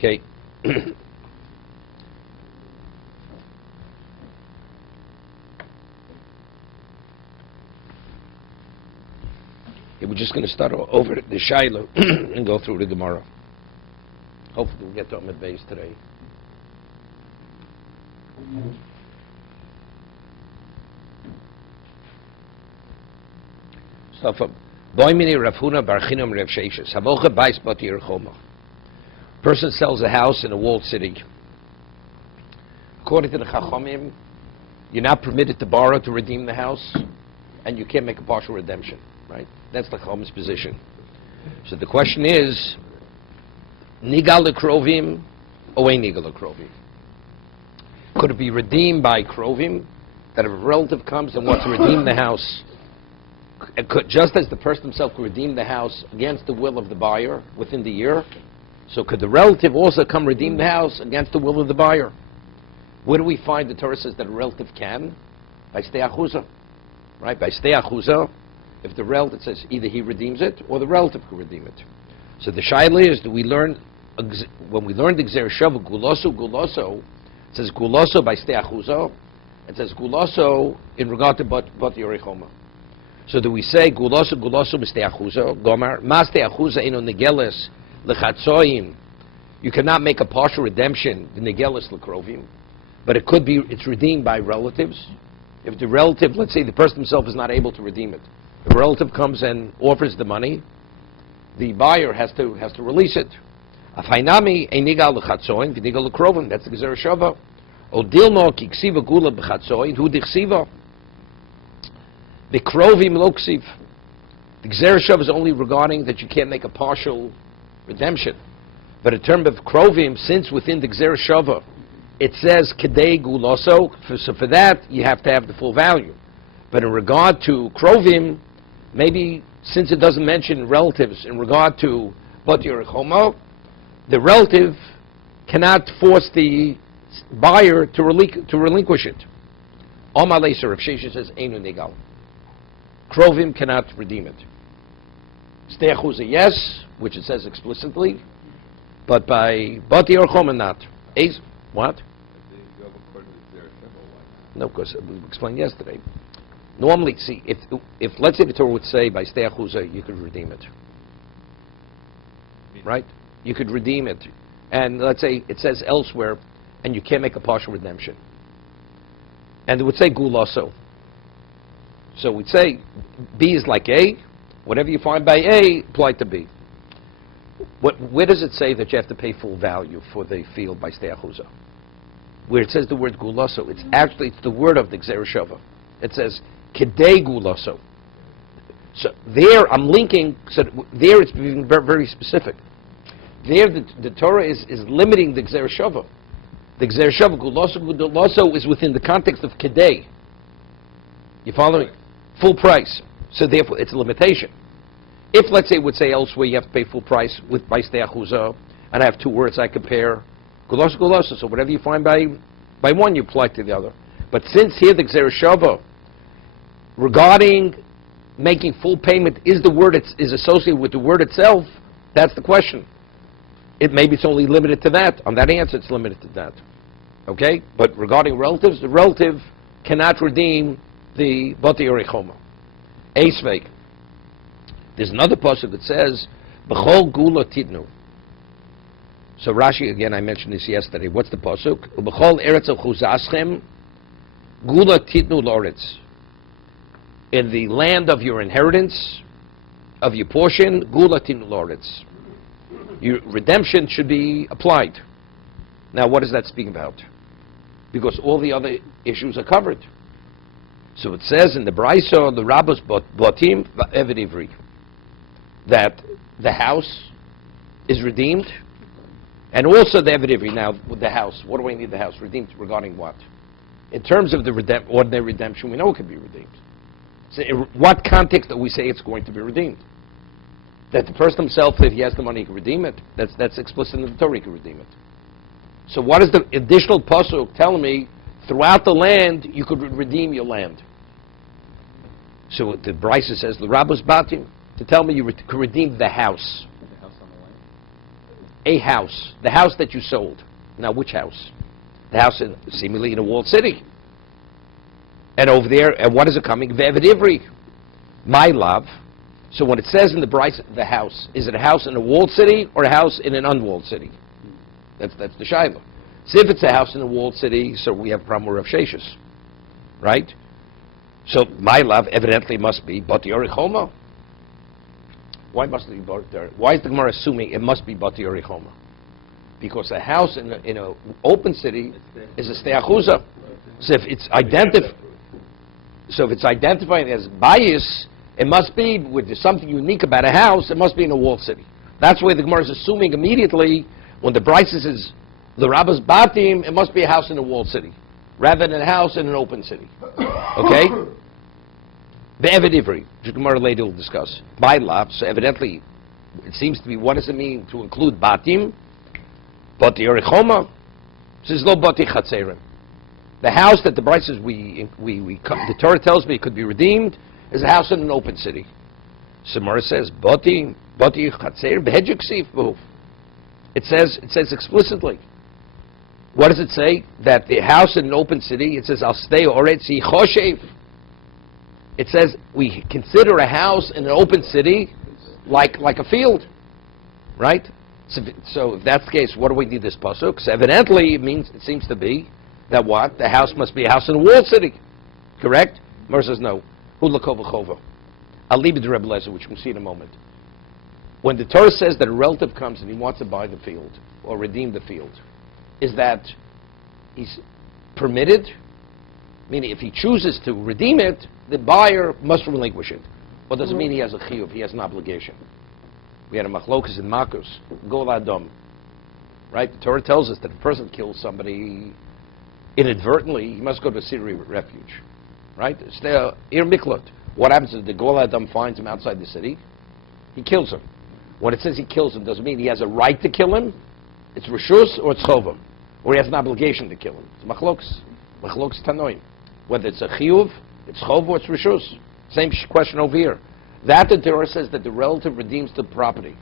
Okay. We're just going to start over the Shiloh and go through the Gemara. Hopefully we'll get to Amid Beis today. So from Boimini Rafuna Barchinum Rev Sheishes Havocha Bais Batir Choma. Person sells a house in a walled city. According to the Chachamim, you're not permitted to borrow to redeem the house, and you can't make a partial redemption. Right? That's the Chachamim's position. So the question is, Nigal Lekrovim or Ein Nigal Lekrovim? Could it be redeemed by Krovim, that if a relative comes and wants to redeem the house, it could, just as the person himself could redeem the house against the will of the buyer within the year, so could the relative also come redeem the house against the will of the buyer? Where do we find the Torah says that a relative can? By Stei Achuzah. Right? By Stei Achuzah, if the relative says either he redeems it or the relative can redeem it. So the Shaila is that we learn, when we learned the Gzer Shava, Guloso, it says Guloso by Stei Achuzah, it says Guloso in regard to Bat Yorechoma. So do we say Guloso B'Stei Achuzah, Gomar, Ma Stei Achuzah Eno Negeles L'Chatzoim, you cannot make a partial redemption, the Negeles L'Krovim, but it could be, it's redeemed by relatives. If the relative, let's say the person himself is not able to redeem it, if a relative comes and offers the money, the buyer has to release it. Afainami einigal lechatzoin v'nigal lekrovim. That's the Gzer Shava. O dilmo ki ksiva gula b'chatzoin hu dichsiva. The krovim lo ksiv. The Gzer Shava is only regarding that you can't make a partial redemption. But in terms of krovim, since within the Gzer Shava it says kedei guloso, so for that you have to have the full value. But in regard to krovim, maybe since it doesn't mention relatives in regard to Bat Yorechoma, the relative cannot force the buyer to relinquish it. Omar Leiser, Rav Sheshes says, Einu Nigal. Krovim cannot redeem it. Stei Achuzah, yes, which it says explicitly, but by Bat Yorechoma not. What? No, because we explained yesterday. Normally, see, if let's say the Torah would say by Stei Achuzah, you could redeem it. Right? You could redeem it. And let's say it says elsewhere, and you can't make a partial redemption. And it would say Guloso. So we'd say B is like A. Whatever you find by A, apply to B. Where does it say that you have to pay full value for the field by Stei Achuzah? Where it says the word Guloso, it's the word of the Gzer Shava. It says Kedei Guloso. So there I'm linking, so there it's being very, very specific. There the Torah is limiting the Gzer Shava. The Gzer Shava, Guloso is within the context of Kedei. You follow me? Full price. So therefore it's a limitation. If let's say it would say elsewhere you have to pay full price by Stei Achuzah, and I have two words I compare, Guloso, so whatever you find by one you apply to the other. But since here the Gzer Shava, regarding making full payment, is the word is associated with the word itself? That's the question. Maybe it's only limited to that. On that answer, it's limited to that. Okay? But regarding relatives, the relative cannot redeem the Bat Yorechoma. Eisveik. There's another pasuk that says, B'chol gula tidnu. So Rashi, again, I mentioned this yesterday. What's the pasuk? B'chol eretz achuzaschem gula tidnu loretz. In the land of your inheritance, of your portion, gula tidnu loretz. Your redemption should be applied. Now, what does that speak about? Because all the other issues are covered. So it says in the Brayso, the Rabbos Botim Eved Ivri, that the house is redeemed, and also the Eved Ivri. Now, with the house, what do I need the house redeemed regarding what? In terms of the ordinary redemption, we know it can be redeemed. So in what context do we say it's going to be redeemed? That the person himself, if he has the money, he can redeem it. That's explicit in the Torah, he can redeem it. So what is the additional pasuk telling me? Throughout the land, you could redeem your land. So the Brisa says, the Rabbos Batim, to tell me you could redeem the house. The house on the land? a house, the house that you sold. Now, which house? The house seemingly in a walled city. And over there, and what is it coming? Ve'evet ivri, my love. So when it says in the Bryce, the house, is it a house in a walled city or a house in an unwalled city? That's the shayla. So if it's a house in a walled city, so we have a problem with Rav Sheshes, right? So my love evidently must be Bati Orichoma. Why must it be Bati? Why is the Gemara assuming it must be Bati Orichoma? Because a house in an open city is a steachuza. So if it's identifying as bias, it must be, with there's something unique about a house, it must be in a walled city. That's why the Gemara is assuming immediately, when the Bryce says the Rabbas Batim, it must be a house in a walled city, rather than a house in an open city. Okay? The Eved Ivri, which Gemara later will discuss. By love, so evidently, it seems to be, what does it mean to include Batim? Bati Orichoma, says lo Bati Chatzerim. The house that the Bryce says the Torah tells me it could be redeemed is a house in an open city. Samara says Bati Chatzer Behedjuk Sif Behuf. It says explicitly. What does it say? That the house in an open city, it says Al Stei Oretzi Choshev. It says we consider a house in an open city like a field, right? So if that's the case, what do we need this pasuk? Because evidently it seems to be that what? The house must be a house in a walled city. Correct? Mer says no. Hulakova chova. I'll leave it to Rebbe Lezer, which we'll see in a moment. When the Torah says that a relative comes and he wants to buy the field or redeem the field, is that he's permitted? Meaning if he chooses to redeem it, the buyer must relinquish it. What does it mean he has a chiyuv, he has an obligation? We had a machlokas in Makos, Gol Adom. Right? The Torah tells us that if a person kills somebody inadvertently, he must go to a city of refuge. Right? Stay Ir Miklot. What happens is the Gol Adom finds him outside the city, he kills him. When it says he kills him, doesn't mean he has a right to kill him. It's Rishus or it's Chovah. Or he has an obligation to kill him. It's Machlokas. Machlokas Tanoim. Whether it's a Chiyuv, it's Chov or it's Rishus. Same question over here. That the Torah says that the relative redeems the property.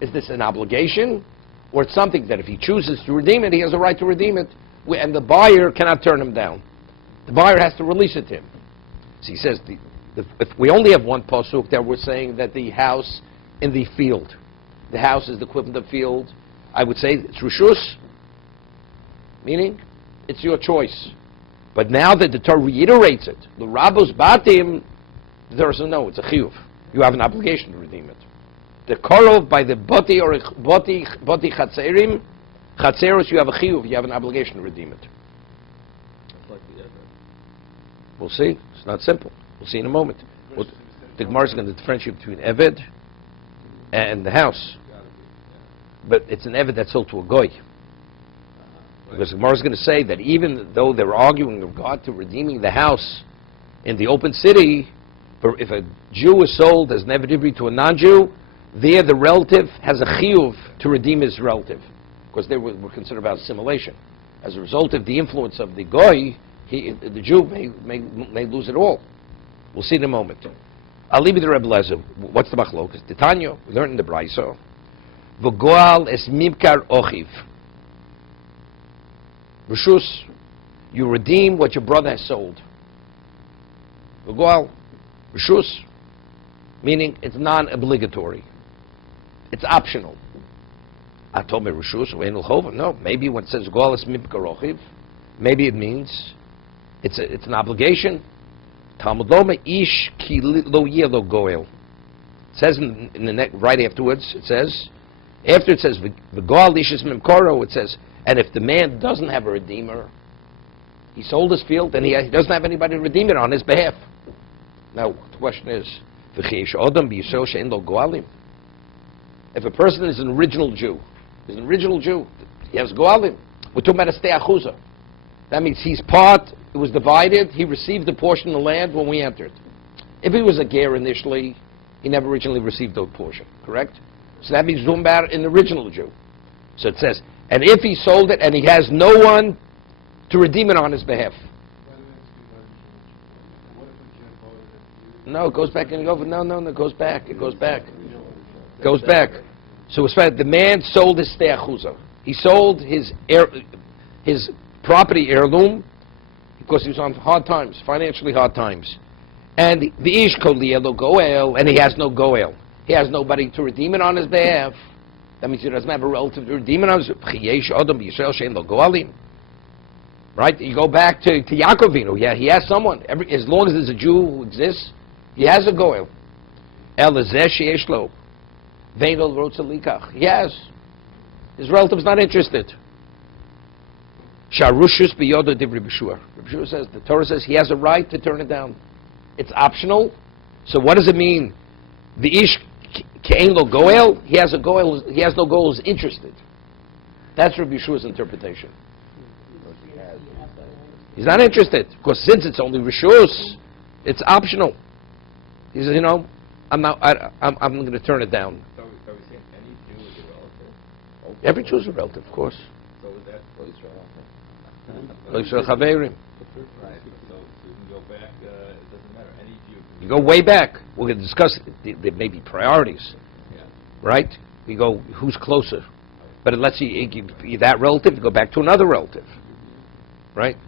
Is this an obligation? Or it's something that if he chooses to redeem it, he has a right to redeem it. And the buyer cannot turn him down. The buyer has to release it to him. So he says, if we only have one pasuk that we're saying that the house in the field, the house is the equivalent of field, I would say it's Rishus, meaning it's your choice. But now that the Torah reiterates it, the Rabbos Batim, the Torah says no, it's a chiyuv. You have an obligation to redeem it. The korov by the boti chatzerim, chatzeros, you have a chiyuv, you have an obligation to redeem it. We'll see. It's not simple. We'll see in a moment. The Gemara is going to differentiate between Eved and the house. But it's an Eved that's sold to a Goy. Because the Gemara is going to say that even though they're arguing with God to redeeming the house in the open city, if a Jew is sold as an Eved Ivri to a non-Jew, there the relative has a chiyuv to redeem his relative. Because they were considered about assimilation. As a result of the influence of the Goy, the Jew may lose it all. We'll see in a moment. I'll leave you to Rebbe Lezer. What's the machlokas? Titania, we learned in the Braiso. V'goal es mimkar ochiv. Rishus, you redeem what your brother has sold. V'goal, Rishus, meaning it's non-obligatory. It's optional. Atome Rishus, Ve'enul Chova. No, maybe when it says goal es mimkar ochiv, maybe it means it's an obligation. Talmud Loma ish ki lo yelo goel. It says in the next, right afterwards, it says, after it says v'goal ishis mimkoro, it says, and if the man doesn't have a redeemer, he sold his field and he doesn't have anybody to redeem it on his behalf. Now the question is, v'cheish odam b'yisrael she'en lo goalim. If a person is an original Jew, he has goalim. We're talking about a steachuza. That means he's part. It was divided. He received a portion of the land when we entered. If he was a ger initially, he never originally received that portion, correct? So that means talking about an original Jew. So it says, and if he sold it and he has no one to redeem it on his behalf. No, it goes back and over. No, it goes back. It goes back. So the man sold his steachuza. He sold his property heirloom because he was on hard times, financially hard times. And the ish lo goel, and he has no goel. He has nobody to redeem it on his behalf. That means he doesn't have a relative to redeem it on his behalf. Right? You go back to Yaakovinu. Yeah, he has someone. As long as there's a Jew who exists, he has a goel. He has. His relative's not interested. Sharushus biyodo div Rabbi Shua. Rabbi Shua says, the Torah says he has a right to turn it down. It's optional. So what does it mean? The ish ke'ein lo goel, he has a goel, he has no goel, is interested. That's Rabbi Shua's interpretation. He's not interested, because since it's only Rishus, it's optional. He says, I'm going to turn it down. So we're saying any Jew is a relative? Every Jew is a relative, of course. So is that Lo Yisrael Chaverim. Right. So we can go back, it doesn't matter, any Jew can... You go way back. We're going to discuss, there may be priorities, Yeah. right? We go, who's closer? But let's see, that relative, you go back to another relative, right?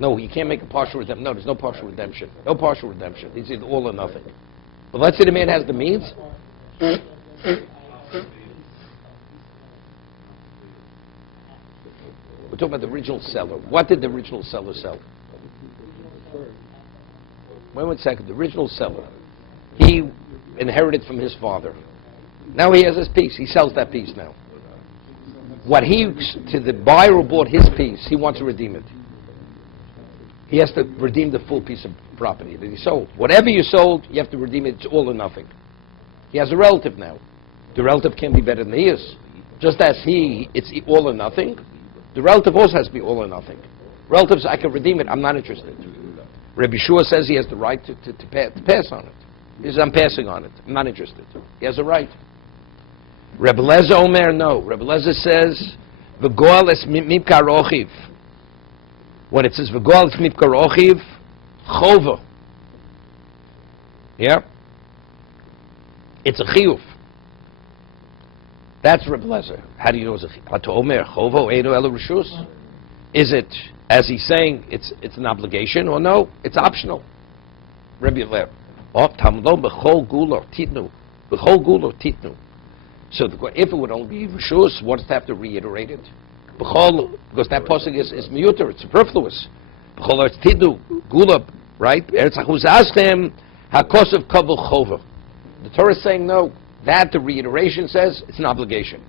No, you can't make a partial redemption. No, there's no partial redemption. No partial redemption. It's either all or nothing. But let's say the man has the means. We're talking about the original seller. What did the original seller sell? Wait 1 second. The original seller, he inherited from his father. Now he has his piece. He sells that piece now. To the buyer who bought his piece, he wants to redeem it. He has to redeem the full piece of property that he sold. Whatever you sold, you have to redeem it. It's all or nothing. He has a relative now. The relative can't be better than he is. Just as it's all or nothing, the relative also has to be all or nothing. Relatives, I can redeem it. I'm not interested. Rabbi Shua says he has the right to pass on it. He says, I'm passing on it. I'm not interested. He has a right. Rebbe Lezer Omer, no. Rebbe Lezer says, V'goal es mipkar ochiv. When it says V'goal es mipkar ochiv, chova. Yeah? It's a chiyuv. That's Rebbe Lezer. How do you know it's a chiyuv? Omer, chovo, eino elu rishus? Is it, as he's saying, it's an obligation, or no? It's optional. Rebbe Lezer. Oh, Talmud b'chol gulo titnu. B'chol gulo titnu. So if it would only be Rishus, what does it have to reiterate it? Because that pasuk is miyuter, it's superfluous. B'chol tidu gula, right? Eretz ha'chuzaschem ha'kosav kavul chova. The Torah is saying no. That the reiteration says it's an obligation.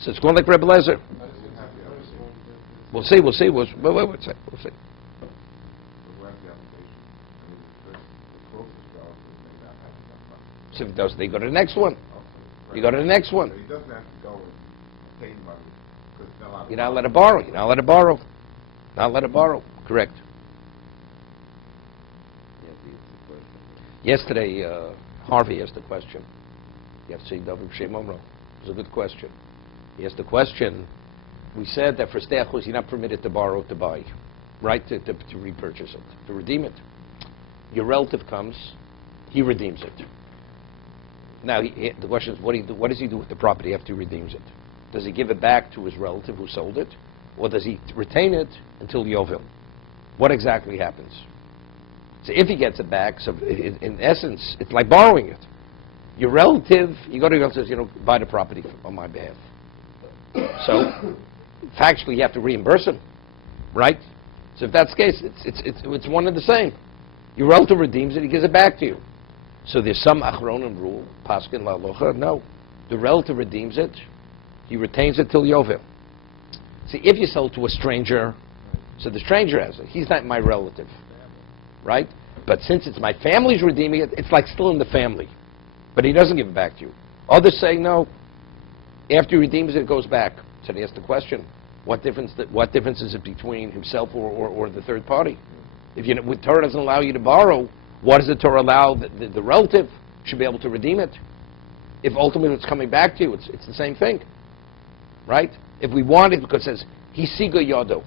So it's going like Rebbe Lezer. We'll see. We'll see. We'll see. So if it does, they go to the next one. You go to the next one. So he doesn't have to go and pay money. You're not allowed to borrow. You're not allowed to borrow. Not allowed to borrow. Correct. Yesterday, Harvey asked the question. You have to see David Shemomro. It was a good question. He asked the question. We said that for steachus, you're not permitted to borrow to buy, right? To repurchase it, to redeem it. Your relative comes, he redeems it. Now, the question is, what does he do with the property after he redeems it? Does he give it back to his relative who sold it? Or does he retain it until Yovel? What exactly happens? So if he gets it back, so in essence, it's like borrowing it. Your relative, you go to your relative and says, buy the property on my behalf. So, factually, you have to reimburse him, right? So if that's the case, it's one and the same. Your relative redeems it, he gives it back to you. So there's some achronim rule, paskin la'alocha. No, the relative redeems it, he retains it till Yovel. See, if you sell it to a stranger, so the stranger has it. He's not my relative, right? But since it's my family's redeeming it, it's like still in the family. But he doesn't give it back to you. Others say no. After he redeems it, it goes back. So they ask the question: what difference is it between himself or the third party? If Torah doesn't allow you to borrow, what does the Torah allow? The relative should be able to redeem it. If ultimately it's coming back to you, it's the same thing, right? If we want it, because it says hisiga yodo.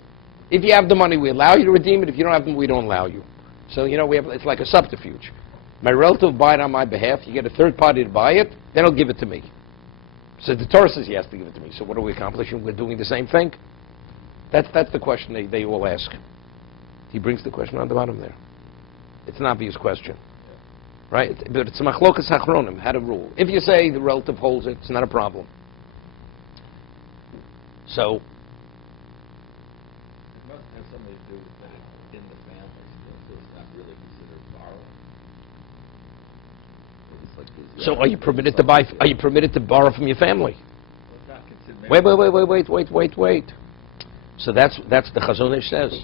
If you have the money, we allow you to redeem it. If you don't have them, we don't allow you. So it's like a subterfuge. My relative buy it on my behalf. You get a third party to buy it, then he'll give it to me. So the Torah says he has to give it to me. So what are we accomplishing? We're doing the same thing? That's the question they all ask. He brings the question on the bottom there. It's an obvious question. Right? But it's a machlokas hachronim, how to rule. If you say the relative holds it, it's not a problem. So, It must have something to do with that it's in the family, so it's not really considered borrowing. It's like his, so are you permitted to buy? Are you permitted to borrow from your family? Well, it's not considered. Wait. So that's the Chazon Ish says.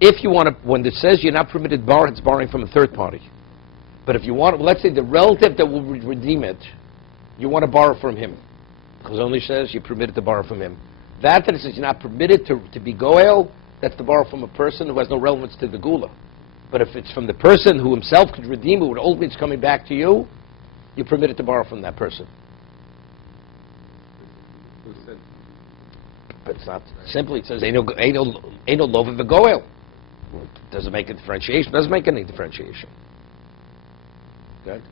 If you want to, when it says you're not permitted to borrow, it's borrowing from a third party. But if you want, let's say the relative that will redeem it, you want to borrow from him. Chazon Ish says you're permitted to borrow from him. That it says you're not permitted to be goel, that's to borrow from a person who has no relevance to the gula. But if it's from the person who himself could redeem it, when ultimately it's coming back to you, you're permitted to borrow from that person. Who said? But it's not simply, it says ain't no love of a goel. Doesn't make a differentiation. Doesn't make any differentiation. Good.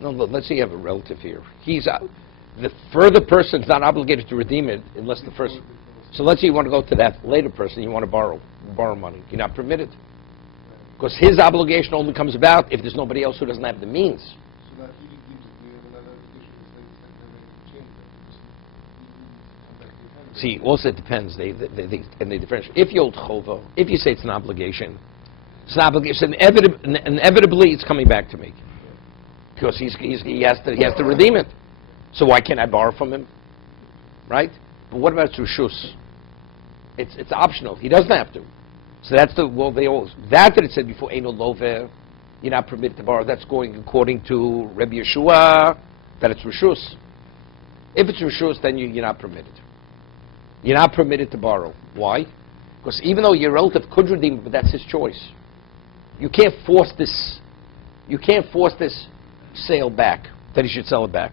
No, let's say you have a relative here. He's the further person's not obligated to redeem it unless the first. So let's say you want to go to that later person, you want to borrow money. You're not permitted. Because his obligation only comes about if there's nobody else who doesn't have the means. So that he gives it, we have another obligation to change that. See, also it depends. They differentiate. If you hold chova, if you say it's an obligation, inevitably it's coming back to me. Because he has to redeem it. So why can't I borrow from him? Right? But what about Rishus? It's optional. He doesn't have to. So that's that it said before, Eino Lover, you're not permitted to borrow. That's going according to Rabbi Yeshua, that it's Rishus. If it's Rishus, then you're not permitted. You're not permitted to borrow. Why? Because even though your relative could redeem it, but that's his choice. You can't force this. You can't force this sale back, that he should sell it back.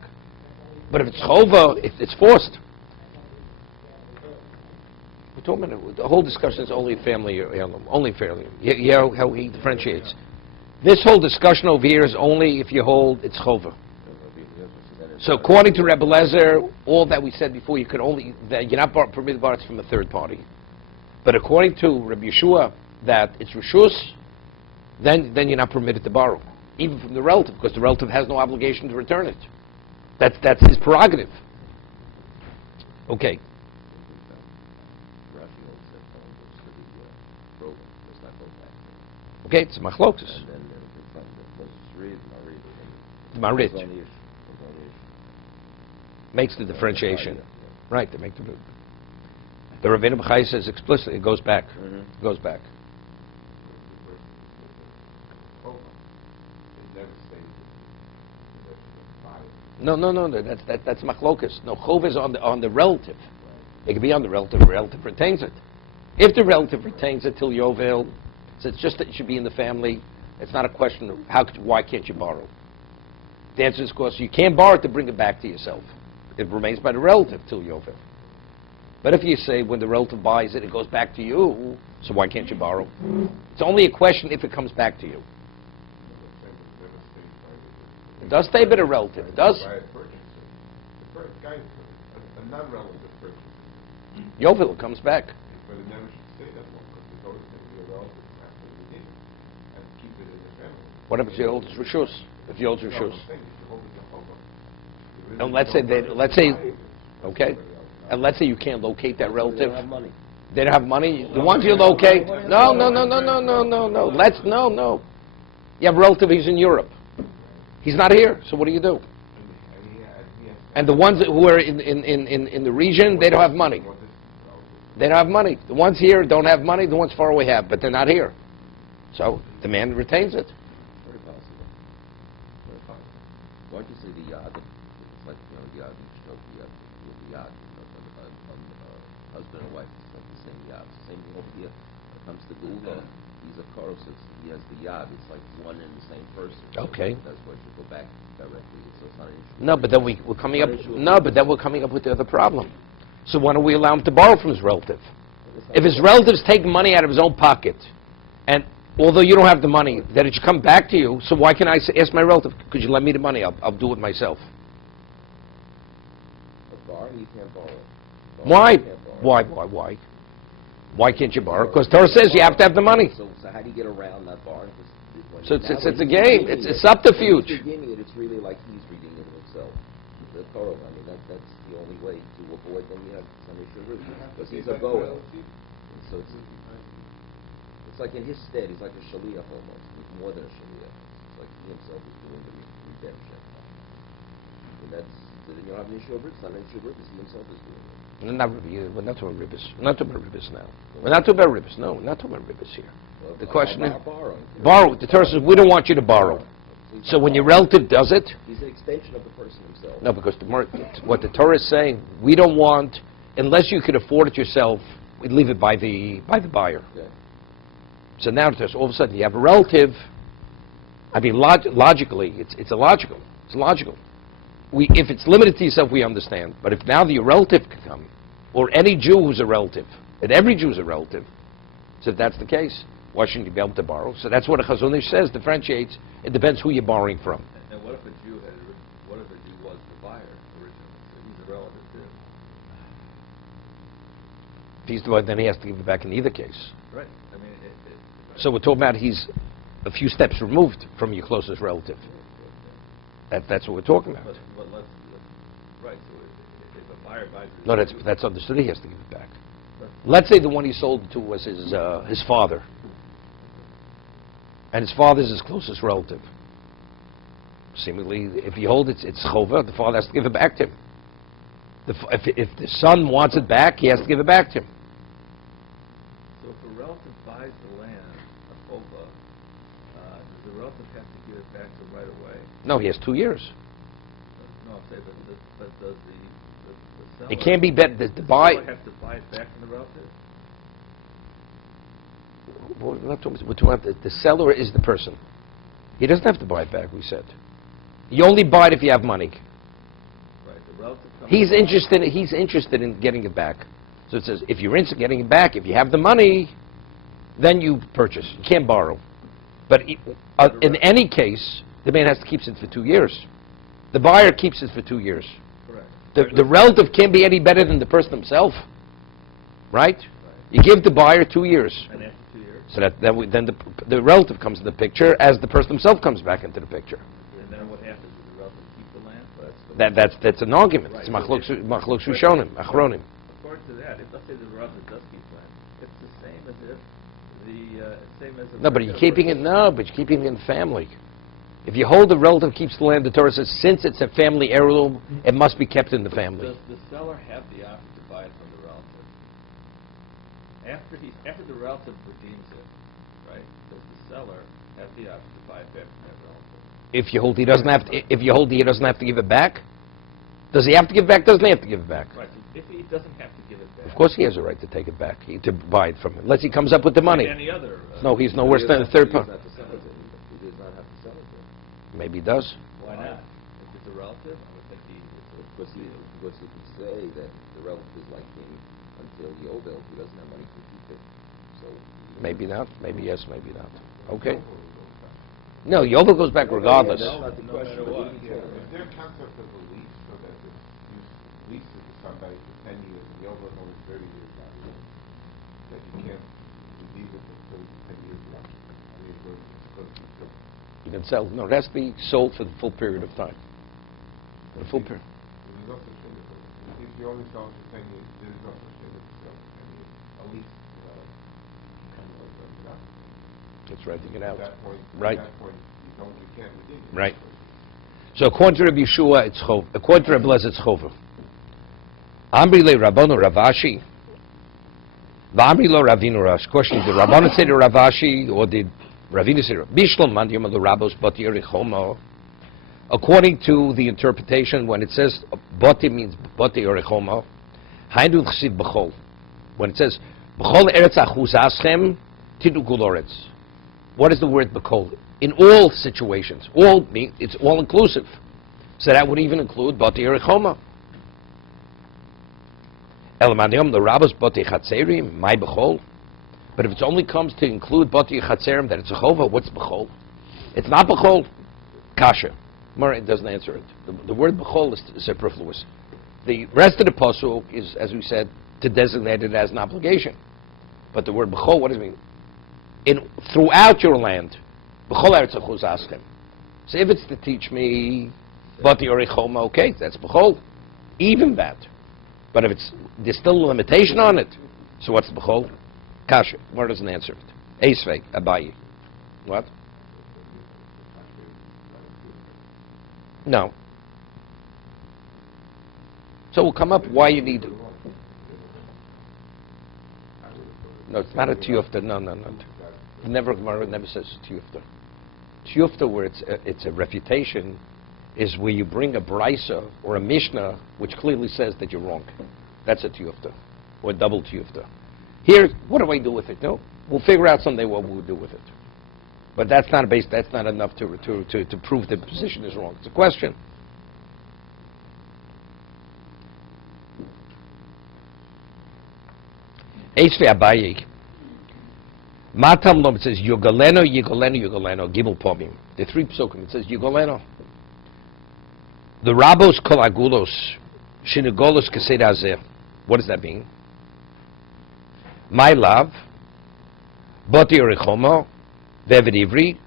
But if it's chova, it's forced. We're talking about the whole discussion is only family heirloom, only family. How he differentiates. This whole discussion over here is only if you hold it's chova. So according to Rebbe Lezer, all that we said before, you're not permitted to borrow it from a third party. But according to Rabbi Yeshua, that it's rishus, then you're not permitted to borrow, even from the relative, because the relative has no obligation to return it. That's his prerogative. Okay. Okay, it's a machlokas. The marit makes the differentiation. Right, they make the Ravina B'chai says explicitly, it goes back. It goes back. No, that's machlokas. No, chov is on the relative. It can be on the relative. The relative retains it. If the relative retains it till Yovel, so it's just that it should be in the family. It's not a question of why can't you borrow. The answer is because you can't borrow it to bring it back to yourself. It remains by the relative till Yovel. But if you say when the relative buys it, it goes back to you, so why can't you borrow? It's only a question if it comes back to you. It does stay with a relative. It does. A non-relative purchase. Yovel comes back. But it never should stay that long, because it's always going to be a relative after the redeem it and keep it in the family. What if you hold it rishus? If you hold it rishus, No, I'm saying if you hold it to Chova, and let's say you can't locate that relative. They don't have money. They don't have money. The ones you locate. No. You have a relative. He's in Europe. He's not here. So what do you do? And the ones who are in the region, they don't have money. They don't have money. The ones here don't have money. The ones far away have, but they're not here. So the man retains it. Very possible. Very possible. Why don't you say the yad? It's like, the yad, you yacht. Husband and wife have the same yacht. It's the same thing over here. When it comes to Gula, he's a Korosov. He has the yacht. It's like one and the same person. Okay. So that's why you go back directly. So it's not an issue. No, but then we're coming up. No, but then we're coming up with the other problem. So why don't we allow him to borrow from his relative? If his relatives take money out of his own pocket, and although you don't have the money, then it should come back to you. So why can't I ask my relative? Could you lend me the money? I'll do it myself. A bar, you can't borrow. Why? You can't borrow. Why? Why can't you borrow? Because Torah says you have to have the money. So how do you get around that bar? So it's a game. It's subterfuge. When he's redeeming it, it's really like he's redeeming it himself. The Torah, I mean, that's the only way to avoid. Then you have some issue because he's a goer. So it's like in his stead, he's like a shaliach almost. He's more than a shaliach. It's like he himself is doing the redemption. And that's then you don't have an issue of ribbis. Not an issue of ribbis. He himself is doing it. We're not talking about ribbis. We're not talking about ribbis now. We're not talking about ribbis. No, we're not talking about ribbis here. The question is, borrow. The Torah says we don't want you to borrow. So when your relative does it, he's an extension of the person himself. no, because what the Torah is saying, we don't want, unless you could afford it yourself, we leave it by the buyer. Okay. So now there's all of a sudden you have a relative. I mean, logically, it's illogical. It's illogical. If it's limited to yourself, we understand. But if now your relative can come, or any Jew who's a relative, and every Jew is a relative, so if that's the case, why shouldn't you be able to borrow? So that's what a Chazon Ish says, differentiates. It depends who you're borrowing from. And what if a Jew what if a Jew was the buyer originally? So he's a relative too. If he's the one, then he has to give it back in either case. Right. I mean, So we're talking about he's a few steps removed from your closest relative. That's what we're talking about. but right. So if a buyer buys it, No, that's understood. He has to give it back. Let's say the one he sold it to was his father, and his father's his closest relative. Seemingly, if you hold it, it's chova. The father has to give it back to him. If the son wants it back, he has to give it back to him. So if a relative buys the land, a chova, does the relative have to give it back to him right away? No, he has 2 years. No, I'm saying, but does the seller... It can't be bet the Does buy. the seller have to buy it back from the relative? We're talking about the seller is the person. He doesn't have to buy it back. We said. You only buy it if you have money. Right, the relative comes He's along. interested in getting it back. So it says, if you're interested in getting it back, if you have the money, then you purchase. You can't borrow. But in any case, the man has to keep it for 2 years. The buyer keeps it for 2 years. Correct. The relative can't be any better than the person himself, right? You give the buyer 2 years. And after 2 years? So then the relative comes in the picture as the person himself comes back into the picture. And then what happens? Does the relative keep the land? That's an argument. Right. It's machlok shushonim, achronim. According to that, if let's say the relative does keep land, it's the same as if same as a... No, but you're keeping it in the family. If you hold the relative keeps the land, the Torah says, since it's a family heirloom, it must be kept in the family. Does the seller have the option to buy it from the relative? After the relative redeems it, right? Does the seller have the option to buy it back from that relative? If you hold he doesn't have to give it back, does he have to give it back? Doesn't he have to give it back? Right. So if he doesn't have to give it back, Of course he has a right to take it back, to buy it from him, unless he comes up with the money. like any other. No, he's no worse than a third party. He does not have to sell it to him. Maybe he does. Why not? If it's a relative, I would think Because he could say that the relative is like him until Yovel, he doesn't have money to keep it. So Maybe not. Maybe yes, maybe not. Okay. No, Yovel goes back regardless. That's not the No question. matter what. Is there a concept of a lease, so that if you lease it to somebody for 10 years and the other one only 30 years after, that you can't leave it until 10 years after? I mean, You can sell. No, it has to be sold for the full period of time. For the full period. there's no such thing as a, if you only sell it for 10 years, there's no such thing as a sale for 10 years. A lease, That's right, you get At out. that point, Right. you can't redeem it. Right. So according to Rabbi Yeshua, it's chov. According to Rabbi Lezer, it's chova. Amri le Rabbanu Ravashi. V'amri lo Ravinu Rash. Question: did Rabbanu say to Ravashi, or did Ravinu say to Bishlom man yom lo Rabbos bat yerichomo? according to the interpretation, when it says bati means bati or echoma, hainu chsiv b'chol. When it says b'chol eretz achuzaschem tidu guloretz. What is the word b'chol? In all situations, it's all inclusive. So that would even include bati or echoma. Elamanium the rabbis bati chatzerim my b'chol. But if it only comes to include bati chatzerim, that it's a chova, what's b'chol? It's not b'chol. Kasha. It doesn't answer it. The word b'chol is superfluous. The rest of the pasuk is, as we said, to designate it as an obligation. But the word b'chol, what does it mean? Throughout your land, b'chol eretz achuzaschem. So if it's to teach me bati or echoma, okay, that's b'chol. Even that. But if there's still a limitation on it, so what's b'chol? Kasha. Where doesn't answer it? Eisvei, Abayi. What? No. So we'll come up why you need. No, it's not a tiyufta. No. Gemara never says tiyufta. Tiyufta, where it's a refutation, is where you bring a brisa or a mishnah which clearly says that you're wrong. That's a tiyufta, or a double tiyufta. Here, what do I do with it? No, we'll figure out someday what we'll do with it. But that's not a base. That's not enough to prove the position is wrong. It's a question. Eisvei Abayi. Matam Lom, it says Yugoleno, Gibel Pomim. The three psukim. It says Yugoleno. The Rabos Kol Agulos Shinagolos Kesed Azeh. What does that mean? My love, Bati Orichomo, Ve'evet Ivri.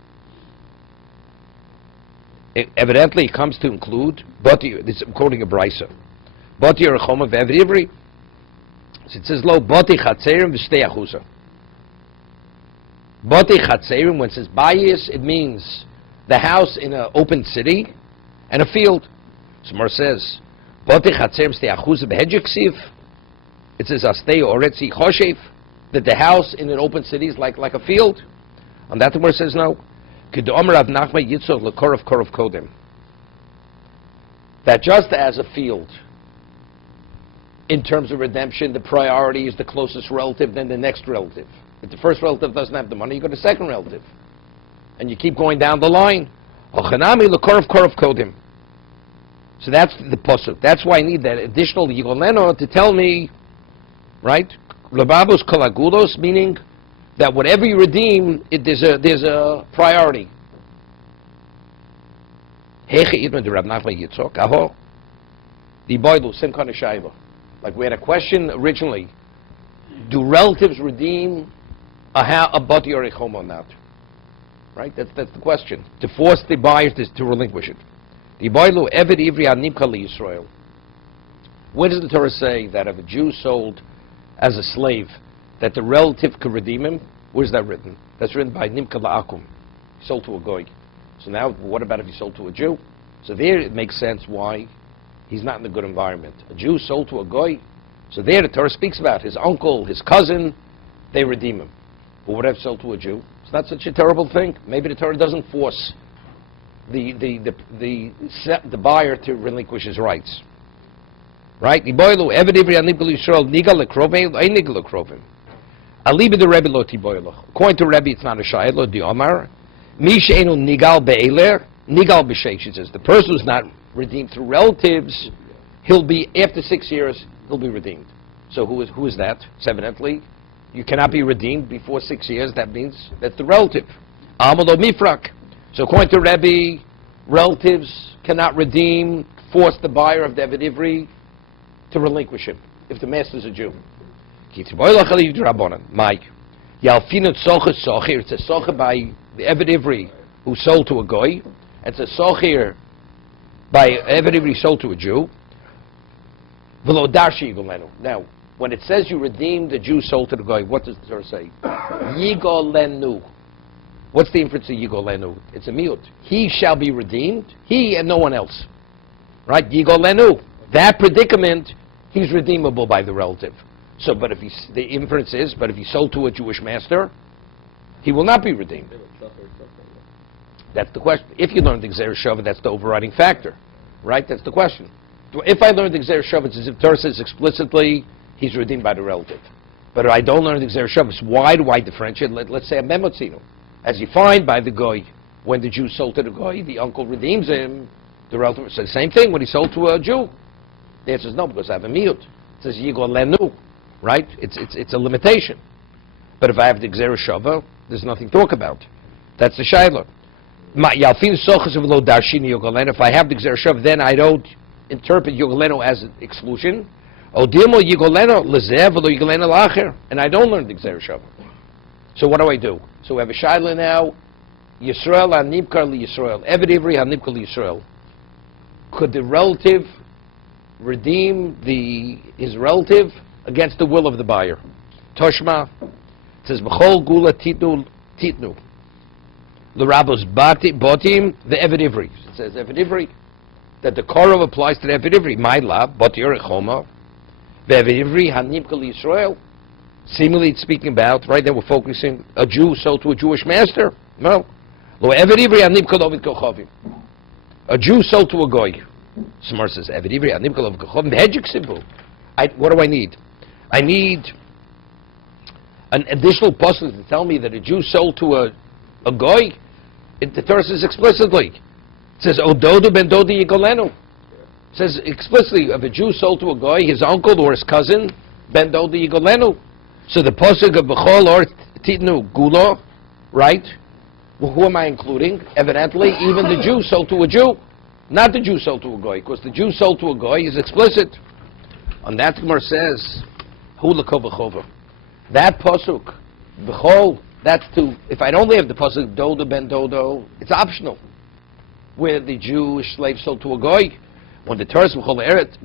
Evidently, it comes to include Bati. This I'm quoting a brisa. Bati Orichomo, Ve'evet Ivri. So it says Lo Bati Chatzerim V'Shtei Achusa. Bati Chatzerim, when it says Bayis, it means the house in an open city and a field. Somewhere says Bati Chatzerim V'Shtei Achusa B'Hedjiksiv. It says Astei Oretzi Choshev, that the house in an open city is like a field. On that where it says no. That just as a field, in terms of redemption, the priority is the closest relative, then the next relative. If the first relative doesn't have the money, you go to the second relative. And you keep going down the line. So that's the pasuk. That's why I need that additional yigoleno to tell me, right? Lababos kolagulos, meaning that whatever you redeem, there's a priority. The Bible, same kind of shayla. Like we had a question originally: do relatives redeem a bati or a chom or not? Right? That's the question. To force the buyers to relinquish it. The Bible, Eved Ivri Anibka Yisrael. Where does the Torah say that if a Jew sold as a slave, that the relative could redeem him? Where's that written? That's written by Nimka La'akum. He sold to a goy. So now, what about if he sold to a Jew? So there it makes sense why he's not in a good environment. A Jew sold to a goy. So there the Torah speaks about his uncle, his cousin, they redeem him. But what if sold to a Jew? It's not such a terrible thing. Maybe the Torah doesn't force the buyer to relinquish his rights. Right? According to Rebbe, it's not a shaylo. The Omar, Misheinu nigal be'eler, nigal b'shei. She says the person who's not redeemed through relatives, he'll be after 6 years. He'll be redeemed. So who is that? It's evidently you cannot be redeemed before 6 years. That means that's the relative. Amalo mifrak. So according to Rebbe, relatives cannot force the buyer of David Ivri to relinquish him if the master is a Jew. Mike. It's a socher by the Eved Ivri who sold to a goy. It's a socher by Eved Ivri sold to a Jew. Now, when it says you redeemed the Jew sold to the goy, what does the Torah say? Yigolenu. What's the inference of Yigolenu? It's a miut. He shall be redeemed, he and no one else. Right? Yigolenu. That predicament, he's redeemable by the relative. So, but if the inference is, but if he sold to a Jewish master, he will not be redeemed. That's the question. If you learned the Gzeir Shava, that's the overriding factor, right? That's the question. If I learned the Gzeir Shava, it's as if Torah says explicitly he's redeemed by the relative. But if I don't learn the Gzeir Shava, why do I differentiate? Let's say a Memotzino. As you find by the Goy, when the Jew sold to the Goy, the uncle redeems him, the relative says the same thing when he sold to a Jew. The answer is no, because I have a miyut. It says Yigol Lenu, right? It's a limitation. But if I have the Gzeir Shava, there's nothing to talk about. That's the Shaila. If I have the Gzeir Shava, then I don't interpret Yigolenu as an exclusion. And I don't learn the Gzeir Shava. So what do? So we have a Shaila now. Yisrael hanibkar li Yisrael. Eved ivri hanibkar li Yisrael. Could the relative redeem his relative against the will of the buyer? Toshma, it says b'chol gula titnu. The rabbos botim the Eved ivri. It says Eved ivri that the korov applies to the Eved ivri. My lab bot yerechoma. The Eved ivri hanibkar li Yisrael. Seemingly it's speaking about, right, that we're focusing a Jew sold to a Jewish master. No. A Jew sold to a Goy. Smar says, what do I need? I need an additional puzzle to tell me that a Jew sold to a Goy. The Torah says explicitly. It says, Ododu ben Dodi Yigolenu. It says explicitly, if a Jew sold to a Goy, his uncle or his cousin, ben Dodi Yigolenu. So the pasuk of B'chol or Titnu Gulo, right? Well, who am I including? Evidently, even the Jew sold to a Jew, not the Jew sold to a Goy, because the Jew sold to a Goy is explicit. And that Gemara says, Hu l'kovachova. That pasuk, B'chol, that's to, if I only have the pasuk Dodo ben Dodo, it's optional. Where the Jewish slave sold to a Goy, when the Torah says B'chol Eretz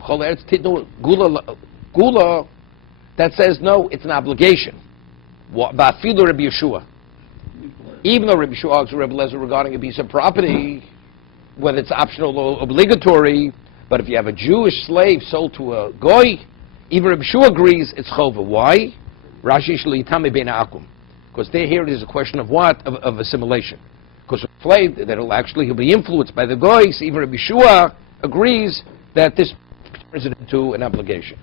Titnu Gula, that says no, it's an obligation. Ba'afilu Rabbi Yeshua. Even though Rabbi Yeshua asks Rabbi Lezer regarding a piece of property, whether it's optional or obligatory, but if you have a Jewish slave sold to a Goy, even Rabbi Yeshua agrees it's chova. Why? Rashi shleitame beina akum. Because here it is a question of what? Of assimilation. Because a slave, he'll be influenced by the Goy, so even Rabbi Yeshua agrees that this turns it into an obligation.